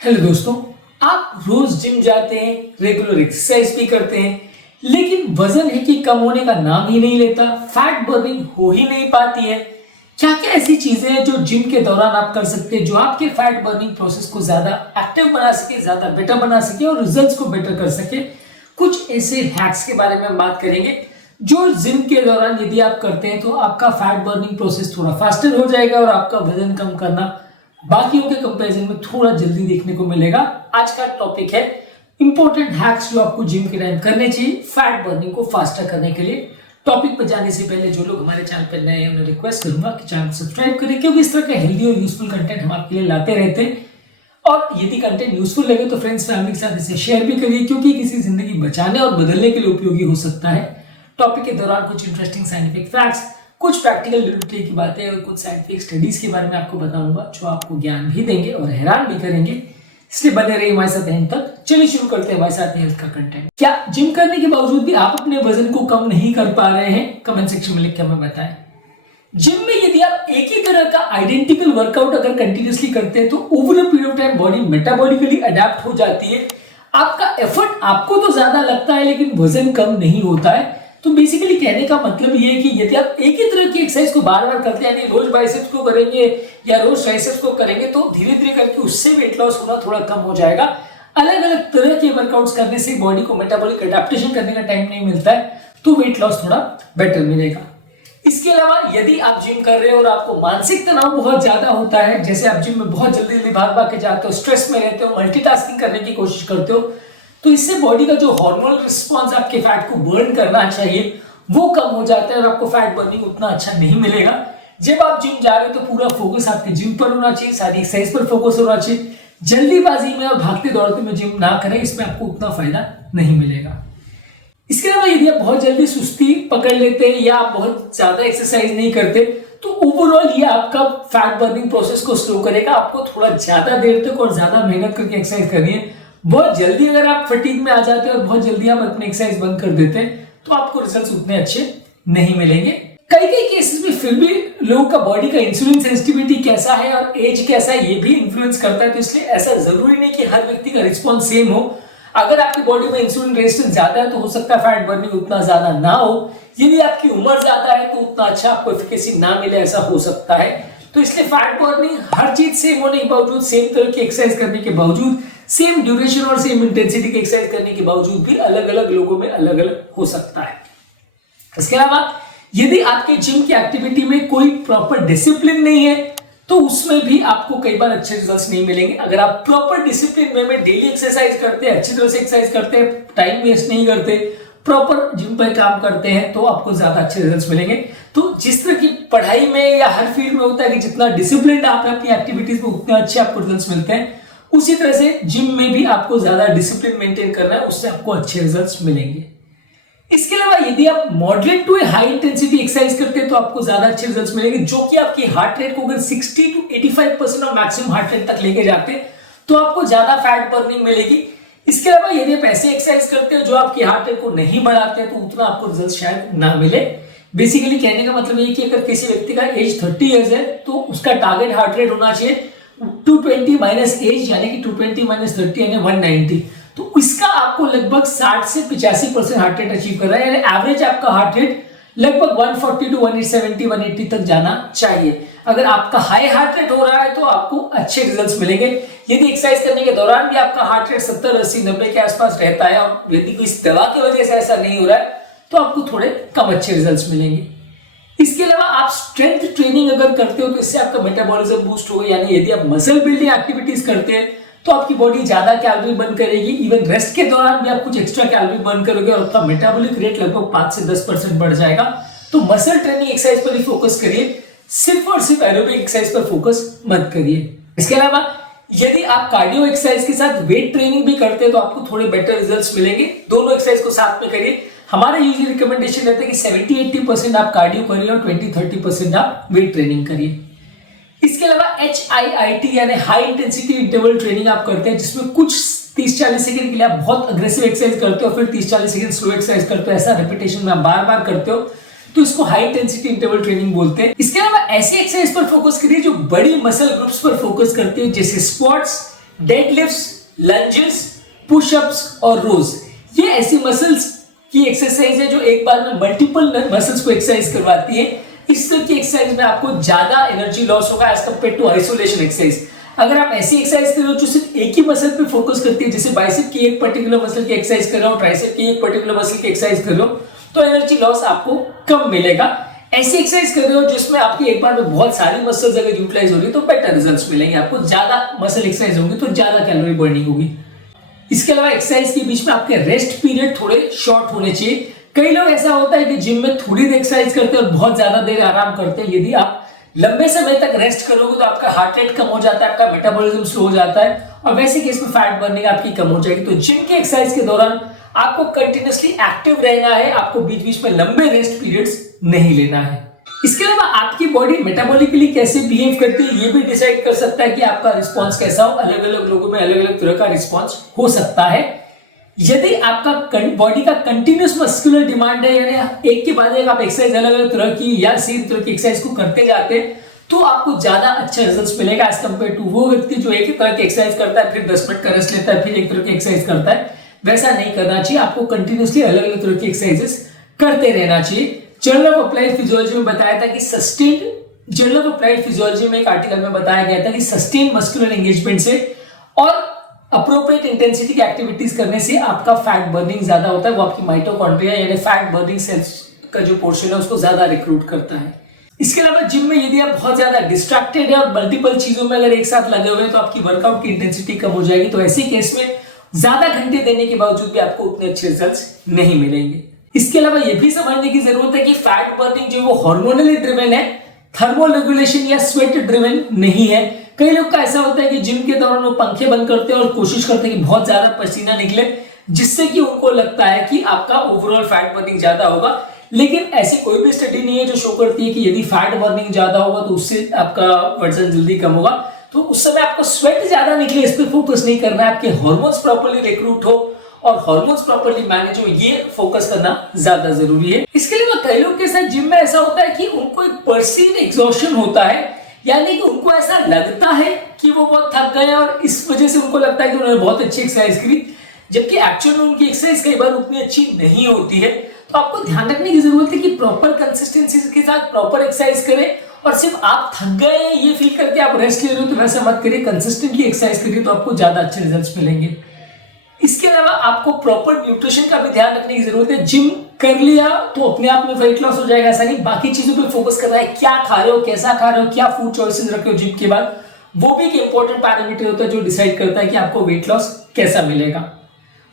Hello दोस्तों, आप रोज gym जाते हैं, रेगुलर एक्सरसाइज भी करते हैं, लेकिन वजन है कि कम होने का नाम ही नहीं लेता, फैट बर्निंग हो ही नहीं पाती है। क्या क्या ऐसी चीजें हैं जो जिम के दौरान आप कर सकते हैं जो आपके फैट बर्निंग प्रोसेस को ज्यादा एक्टिव बना सके, ज्यादा बेटर बना सके और रिजल्ट्स को बेटर कर सके। कुछ ऐसे हैक्स के बारे में हम बात करेंगे जो जिम के दौरान यदि आप करते हैं तो आपका फैट बर्निंग प्रोसेस थोड़ा फास्टर हो जाएगा और आपका वजन कम करना बाकियों के कंपैरिजन में थोड़ा जल्दी देखने को मिलेगा। आज का टॉपिक है इंपॉर्टेंट हैक्स जो आपको जिम के टाइम करने चाहिए फैट बर्निंग को फास्टर करने के लिए। टॉपिक पर जाने से पहले जो लोग हमारे चैनल पर नए हैं उन्हें रिक्वेस्ट करूंगा कि चैनल सब्सक्राइब करें, क्योंकि इस तरह का हेल्दी और यूजफुल कंटेंट हम आपके लिए लाते रहते हैं। और यदि कंटेंट यूजफुल लगे तो फ्रेंड्स फैमिली के साथ इसे शेयर भी करिए, क्योंकि किसी जिंदगी बचाने और बदलने के लिए उपयोगी हो सकता है। टॉपिक के दौरान कुछ इंटरेस्टिंग साइंटिफिक फैक्ट्स, कुछ प्रैक्टिकल ड्यूटी की बातें और कुछ साइंटिफिक स्टडीज के बारे में आपको बताऊंगा जो आपको ज्ञान भी देंगे और हैरान भी करेंगे। इसलिए बने रहिए हमारे साथ एंड तक। चलिए शुरू करते हैं हमारे साथ हेल्थ का कंटेंट। क्या जिम करने के बावजूद भी आप अपने वजन को कम नहीं कर पा रहे हैं? कमेंट सेक्शन में लिख के हमें बताएं। जिम में यदि आप एक ही तरह का आइडेंटिकल वर्कआउट अगर कंटिन्यूसली करते हैं तो over a period of time body metabolically adapt हो जाती है। आपका एफर्ट आपको तो ज्यादा लगता है लेकिन वजन कम नहीं होता है। तो बेसिकली कहने का मतलब ये है कि यदि आप एक ही तरह की एक्सरसाइज को बार बार करते हैं, यानी रोज बाइसेप्स को करेंगे या रोज ट्राइसेप्स को करेंगे, तो धीरे धीरे करके उससे वेट लॉस होना थोड़ा कम हो जाएगा। अलग अलग तरह के वर्कआउट्स करने से बॉडी को मेटाबॉलिक अडेप्टेशन करने का टाइम नहीं मिलता है, तो वेट लॉस थोड़ा बेटर मिलेगा। इसके अलावा यदि आप जिम कर रहे हो और आपको मानसिक तनाव बहुत ज्यादा होता है, जैसे आप जिम में बहुत जल्दी जल्दी भाग भाग के जाते हो, स्ट्रेस में रहते हो, मल्टीटास्किंग करने की कोशिश करते हो, तो इससे बॉडी का जो हार्मोनल रिस्पॉन्स आपके फैट को बर्न करना चाहिए वो कम हो जाता है और आपको फैट बर्निंग उतना अच्छा नहीं मिलेगा। जब आप जिम जा रहे हो तो पूरा फोकस आपके जिम पर होना चाहिए, सारी एक्सरसाइज पर फोकस होना चाहिए। जल्दीबाजी में और भागते दौड़ते में जिम ना करें, इसमें आपको उतना फायदा नहीं मिलेगा। इसके अलावा यदि आप बहुत जल्दी सुस्ती पकड़ लेते हैं या आप बहुत ज्यादा एक्सरसाइज नहीं करते तो ओवरऑल ये आपका फैट बर्निंग प्रोसेस को स्लो करेगा। आपको थोड़ा ज्यादा देर तक और ज्यादा मेहनत करके एक्सरसाइज करनी है। बहुत जल्दी अगर आप फटीग में आ जाते हैं और बहुत जल्दी आप अपनी एक्सरसाइज बंद कर देते हैं तो आपको रिजल्ट्स उतने अच्छे नहीं मिलेंगे। कई कई केसेस में फिर भी लोगों का बॉडी का इंसुलिन सेंसिटिविटी कैसा है और एज कैसा है ये भी इन्फ्लुएंस करता है। तो इसलिए ऐसा जरूरी नहीं कि हर व्यक्ति का रिस्पॉन्स सेम हो। अगर आपकी बॉडी में इंसुलिन रेजिस्टेंस ज्यादा है तो हो सकता है फैट बर्निंग उतना ज्यादा ना हो। यदि आपकी उम्र ज्यादा है तो उतना अच्छा आपको एफिकेसी ना मिले, ऐसा हो सकता है। तो इसलिए फैट बर्निंग हर चीज सेम होने के बावजूद, सेम तरह की एक्सरसाइज करने के बावजूद, सेम ड्यूरेशन और सेम इंटेंसिटी की एक्सरसाइज करने के बावजूद भी अलग अलग लोगों में अलग अलग हो सकता है। इसके अलावा यदि आपके जिम की एक्टिविटी में कोई प्रॉपर डिसिप्लिन नहीं है तो उसमें भी आपको कई बार अच्छे रिजल्ट्स नहीं मिलेंगे। अगर आप प्रॉपर डिसिप्लिन में डेली एक्सरसाइज करते हैं, अच्छी तरह से एक्सरसाइज करते हैं, टाइम वेस्ट नहीं करते, प्रॉपर जिम पर काम करते हैं तो आपको ज्यादा अच्छे रिजल्ट्स मिलेंगे। तो जिस तरह की पढ़ाई में या हर फील्ड में होता है कि जितना डिसिप्लिन आप हैं अपनी एक्टिविटीज में उतने अच्छे आपको रिजल्ट्स मिलते हैं, उसी तरह से जिम में भी आपको ज्यादा डिसिप्लिन मेंटेन करना है, उससे आपको अच्छे रिजल्ट्स मिलेंगे। इसके अलावा यदि आप moderate to high intensity exercise करते हैं तो आपको ज्यादा अच्छे रिजल्ट्स मिलेंगे, जो कि आपकी हार्ट रेट को अगर 60 to 85% of maximum heart rate तक लेके जाते हैं तो आपको ज्यादा फैट बर्निंग मिलेगी। इसके अलावा यदि आप ऐसे एक्सरसाइज करते हैं जो आपकी हार्ट रेट को नहीं बढ़ाते तो उतना आपको रिजल्ट शायद ना मिले। बेसिकली कहने का मतलब ये कि अगर किसी व्यक्ति का एज 30 इयर्स है तो उसका टारगेट हार्ट रेट होना चाहिए 220 माइनस एज, यानी कि 220 माइनस 30 यानी 190। तो इसका आपको लगभग 60 से 85% हार्ट रेट अचीव कर रहा है, यानी एवरेज आपका हार्ट रेट लगभग 140 टू 170 180 तक जाना चाहिए। अगर आपका हाई हार्ट रेट हो रहा है तो आपको अच्छे रिजल्ट्स मिलेंगे। यदि एक्सरसाइज करने के दौरान भी आपका हार्ट रेट 70 80 90 के आसपास रहता है और यदि कोई दवा की वजह से ऐसा नहीं हो रहा है तो आपको थोड़े कम अच्छे रिजल्ट्स मिलेंगे। इसके अलावा आप स्ट्रेंथ ट्रेनिंग अगर करते हो तो इससे आपका मेटाबॉलिज्म बूस्ट होगा, यानी यदि आप मसल बिल्डिंग एक्टिविटीज करते हैं तो आपकी बॉडी ज्यादा कैलोरी बर्न करेगी। इवन रेस्ट के दौरान भी आप कुछ एक्स्ट्रा कैलोरी बर्न करोगे और आपका मेटाबॉलिक रेट लगभग 5 से 10% बढ़ जाएगा। तो मसल ट्रेनिंग एक्सरसाइज पर ही फोकस करिए, सिर्फ और सिर्फ एरोबिक एक्सरसाइज पर फोकस मत करिए। इसके अलावा यदि आप कार्डियो एक्सरसाइज के साथ वेट ट्रेनिंग भी करते हैं तो आपको थोड़े बेटर रिजल्ट्स मिलेंगे। दोनों एक्सरसाइज को साथ में करिए। हमारा यूजुअली रिकमेंडेशन रहता है कि 70-80% आप कार्डियो करिए और 20-30% आप वेट ट्रेनिंग करिए। इसके अलावा HIIT यानी हाई इंटेंसिटी इंटरवल ट्रेनिंग आप करते हैं, जिसमें कुछ 30-40 सेकंड के लिए आप बहुत अग्रेसिव एक्सरसाइज करते हो, फिर 30-40 सेकंड स्लो एक्सरसाइज करते हो। ऐसा रिपीटेशन में आप बार बार करते हो तो इसको हाई इंटेंसिटी इंटरवल ट्रेनिंग बोलते हैं। इसके अलावा ऐसी एक्सरसाइज पर फोकस करिए जो बड़ी मसल ग्रुप्स पर फोकस करती है, जैसे स्क्वाट्स, डेडलिफ्ट्स, लंजेस, पुशअप्स और रोज, ये ऐसी मसल्स की एक्सरसाइज है जो एक बार में मल्टीपल मसल्स को एक्सरसाइज करवाती है। इस तरह की एक्सरसाइज में आपको ज्यादा एनर्जी लॉस होगा as compared to isolation exercise. अगर आप ऐसी एक्सरसाइज कर रहे हो जो सिर्फ एक ही मसल पे फोकस करती है, जैसे बाइसेप की एक पर्टिकुलर मसल की एक्सरसाइज कर रहे हो, ट्राइसेप की एक पर्टिकुलर मसल की एक्सरसाइज कर रहे हो, तो एनर्जी लॉस आपको कम मिलेगा। ऐसी एक्सरसाइज कर रहे हो जिसमें आपकी एक बार में बहुत सारी मसल्स अगर यूटिलाइज हो रही है तो बेटर रिजल्ट्स मिलेंगे आपको। ज्यादा मसल एक्सरसाइज होंगी तो ज्यादा कैलोरी बर्निंग होगी। इसके अलावा एक्सरसाइज के बीच में आपके रेस्ट पीरियड थोड़े शॉर्ट होने चाहिए। कई लोग ऐसा होता है कि जिम में थोड़ी देर एक्सरसाइज करते हैं और बहुत ज्यादा देर आराम करते हैं। यदि आप लंबे समय तक रेस्ट करोगे तो आपका हार्ट रेट कम हो जाता है, आपका मेटाबॉलिज्म स्लो हो जाता है और वैसे केस में फैट बर्निंग आपकी कम हो जाएगी। तो जिम के एक्सरसाइज के दौरान आपको कंटिन्यूअसली एक्टिव रहना है, आपको बीच बीच में लंबे रेस्ट पीरियड्स नहीं लेना है। इसके अलावा आपकी बॉडी मेटाबॉलिकली कैसे बिहेव करती है ये भी डिसाइड कर सकता है कि आपका रिस्पॉन्स कैसा हो। अलग अलग लोगों में अलग अलग तरह का रिस्पॉन्स हो सकता है। यदि आपका बॉडी का कंटिन्यूस मस्कुलर डिमांड है, यानी एक के बाद एक आप एक्सरसाइज अलग अलग तरह की या सेम तरह की एक्सरसाइज को करते जाते हैं, तो आपको ज्यादा अच्छा रिजल्ट्स मिलेगा एज कम्पेयर टू वो व्यक्ति जो एक ही तरह की एक्सरसाइज करता है, फिर 10 मिनट का रेस्ट लेता है, फिर एक तरह की एक्सरसाइज करता है। वैसा नहीं करना चाहिए, आपको कंटिन्यूसली अलग अलग तरह की एक्सरसाइजेस करते रहना चाहिए। जर्नल ऑफ अप्लाइड फिजियोलॉजी में बताया था कि जर्नल ऑफ अप्लाइड फिजियोलॉजी में एक आर्टिकल में बताया गया था कि सस्टेन मस्कुलर एंगेजमेंट से और अप्रोप्रिएट इंटेंसिटी की एक्टिविटीज करने से आपका फैट बर्निंग ज्यादा होता है। वो आपकी माइटोकॉन्ड्रिया यानी फैट बर्निंग सेल्स का जो पोर्शन है उसको ज्यादा रिक्रूट करता है। इसके अलावा जिम में यदि आप बहुत ज्यादा डिस्ट्रैक्टेड है और मल्टीपल चीजों में अगर एक साथ लगे हुए हैं तो आपकी वर्कआउट की इंटेंसिटी कम हो जाएगी। तो ऐसे केस में ज्यादा घंटे देने के बावजूद भी आपको उतने अच्छे रिजल्ट्स नहीं मिलेंगे। इसके अलावा यह भी समझने की जरूरत है कि फैट बर्निंग जो वो हार्मोनली ड्रिवन है, थर्मल रेगुलेशन या स्वेट ड्रिवन नहीं है। कई लोग का ऐसा होता है कि जिम के दौरान वो पंखे बंद करते हैं और कोशिश करते हैं कि बहुत ज्यादा पसीना निकले, जिससे कि उनको लगता है कि आपका ओवरऑल फैट बर्निंग ज्यादा होगा। लेकिन ऐसी कोई भी स्टडी नहीं है जो शो करती है कि यदि फैट बर्निंग ज्यादा होगा तो उससे आपका वजन जल्दी कम होगा। तो उस समय आपको स्वेट ज्यादा निकले इस पर फोकस नहीं करना है, आपके हार्मोन्स प्रॉपर्ली रिक्रूट हो और हार्मोन्स प्रॉपर्ली मैनेज हो, ये फोकस करना ज्यादा जरूरी है। इसके लिए कई लोग के साथ जिम में ऐसा होता है कि उनको एक परसीव एग्जॉशन होता है, यानी कि उनको ऐसा लगता है कि वो बहुत थक गए और इस वजह से उनको लगता है कि उन्होंने बहुत अच्छी एक्सरसाइज करी, जबकि एक्चुअल में उनकी एक्सरसाइज कई बार उतनी अच्छी नहीं होती है। तो आपको ध्यान रखने की जरूरत है कि प्रॉपर कंसिस्टेंसी के साथ प्रॉपर एक्सरसाइज करें और सिर्फ आप थक गए ये फील करके आप रेस्ट ले रहे हो तो वैसा मत करिए। कंसिस्टेंटली एक्सरसाइज करिए तो आपको ज्यादा अच्छे रिजल्ट्स मिलेंगे। इसके अलावा आपको प्रॉपर न्यूट्रिशन का भी ध्यान रखने की जरूरत है। जिम कर लिया तो अपने आप में वेट लॉस हो जाएगा ऐसा नहीं, बाकी चीजों पे फोकस करना है। क्या खा रहे हो, कैसा खा रहे हो, क्या फूड चॉइसेस रखे हो जिम के बाद, वो भी एक इंपॉर्टेंट पैरामीटर होता है जो डिसाइड करता है कि आपको वेट लॉस कैसा मिलेगा।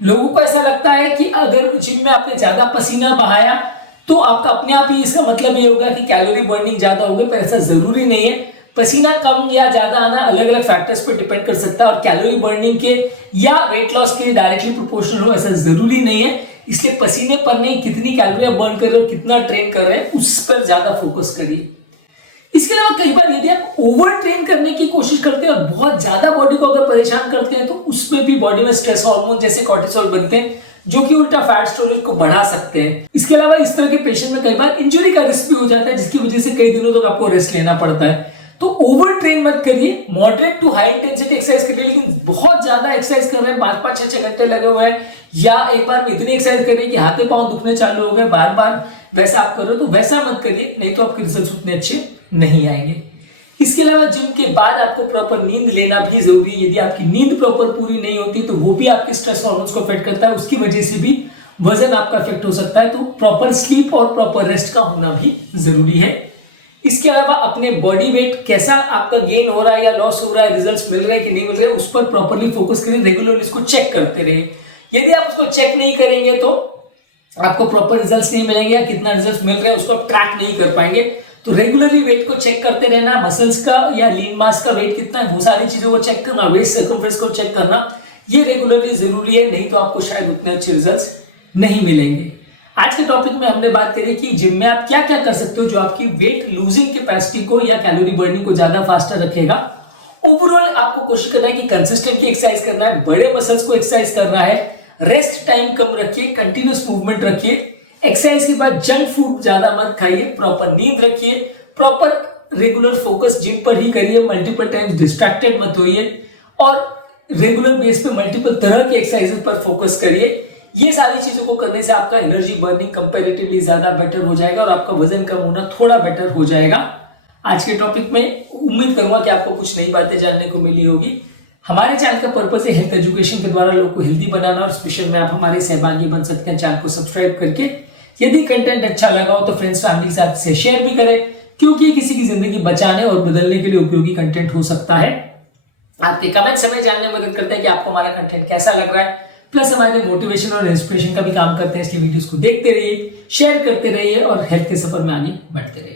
लोगों को ऐसा लगता है कि अगर जिम में आपने ज्यादा पसीना बहाया तो आपका अपने आप ही इसका मतलब ये होगा कि कैलोरी बर्निंग ज्यादा होगी, पर ऐसा जरूरी नहीं है। पसीना कम या ज्यादा आना अलग अलग फैक्टर्स पर डिपेंड कर सकता है और कैलोरी बर्निंग के या वेट लॉस के डायरेक्टली प्रोपोर्शनल हो ऐसा जरूरी नहीं है। इसलिए पसीने पर नहीं, कितनी कैलोरी बर्न कर रहे हो, कितना ट्रेन कर रहे हैं, उस पर ज्यादा फोकस करिए। इसके अलावा कई बार यदि आप ओवर ट्रेन करने की कोशिश करते हैं और बहुत ज्यादा बॉडी को अगर परेशान करते हैं तो उसमें भी बॉडी में स्ट्रेस हार्मोन जैसे कॉर्टिसोल बनते हैं जो कि उल्टा फैट स्टोरेज को बढ़ा सकते हैं। इसके अलावा इस तरह के पेशेंट में कई बार इंजरी का रिस्क भी हो जाता है जिसकी वजह से कई दिनों तक आपको रेस्ट लेना पड़ता है। तो ओवर ट्रेन मत करिए, moderate to high intensity exercise करिए, लेकिन बहुत ज्यादा एक्सरसाइज कर रहे हैं, 5-5, 6-6 घंटे लगे हुए हैं या एक बार में इतनी एक्सरसाइज करिए कि हाथे पांव दुखने चालू हो गए, बार बार वैसा आप कर रहे हो तो वैसा मत करिए, नहीं तो आपके रिजल्ट उतने अच्छे नहीं आएंगे। इसके अलावा जिम के बाद आपको प्रॉपर नींद लेना भी जरूरी है। यदि आपकी नींद प्रॉपर पूरी नहीं होती तो वो भी आपके स्ट्रेस हार्मोन्स को अफेक्ट करता है, उसकी वजह से भी वजन आपका अफेक्ट हो सकता है। तो प्रॉपर स्लीप और प्रॉपर रेस्ट का होना भी जरूरी है। इसके अलावा अपने बॉडी वेट कैसा आपका गेन हो रहा है या लॉस हो रहा है, रिजल्ट्स मिल रहे हैं कि नहीं मिल रहे, उस पर प्रॉपरली फोकस करें, रेगुलरली इसको चेक करते रहे। यदि आप उसको चेक नहीं करेंगे तो आपको प्रॉपर रिजल्ट्स नहीं मिलेंगे या कितना रिजल्ट्स मिल रहे हैं उसको आप ट्रैक नहीं कर पाएंगे। तो रेगुलरली वेट को चेक करते रहना, मसल्स का या लीन मास का वेट कितना है वो सारी चीजों को चेक करना, वेस्ट सर्कमफ्रेंस को चेक करना, ये रेगुलरली जरूरी है, नहीं तो आपको शायद उतने अच्छे रिजल्ट्स नहीं मिलेंगे। आज के टॉपिक में हमने बात करी कि जिम में आप क्या क्या कर सकते हो जो आपकी वेट लूजिंग कैपेसिटी को या कैलोरी बर्निंग को ज्यादा फास्टर रखेगा। ओवरऑल आपको कोशिश करना है कि कंसिस्टेंटली एक्सरसाइज करना है, बड़े मसल्स को एक्सरसाइज करना है, रेस्ट टाइम कम रखिए, कंटिन्यूस मूवमेंट रखिए, एक्सरसाइज के बाद जंक फूड ज्यादा मत खाइए, प्रॉपर नींद रखिए, प्रॉपर रेगुलर फोकस जिम पर ही करिए, मल्टीपल टाइम्स डिस्ट्रैक्टेड मत होइए और रेगुलर बेस पे मल्टीपल तरह के एक्सरसाइजेस पर फोकस करिए। ये सारी चीजों को करने से आपका एनर्जी बर्निंग कंपैरेटिवली ज्यादा बेटर हो जाएगा और आपका वजन कम होना थोड़ा बेटर हो जाएगा। आज के टॉपिक में उम्मीद करूंगा कि आपको कुछ नई बातें जानने को मिली होगी। हमारे चैनल का पर्पस है हेल्थ एजुकेशन के द्वारा लोगों को हेल्दी बनाना और स्पेशल में आप हमारे सहभागी बन सकते हैं चैनल को सब्सक्राइब करके। यदि कंटेंट अच्छा लगा हो तो फ्रेंड्स फैमिली के साथ से शेयर भी करें, क्योंकि किसी की जिंदगी बचाने और बदलने के लिए उपयोगी कंटेंट हो सकता है। आपके कमेंट्स हमें जानने में मदद करते हैं कि आपको हमारा कंटेंट कैसा लग रहा है, प्लस हमारे मोटिवेशन और इंस्पिरेशन का भी काम करते हैं। इसलिए वीडियोस को देखते रहिए, शेयर करते रहिए और हेल्थ के सफर में आगे बढ़ते रहिए।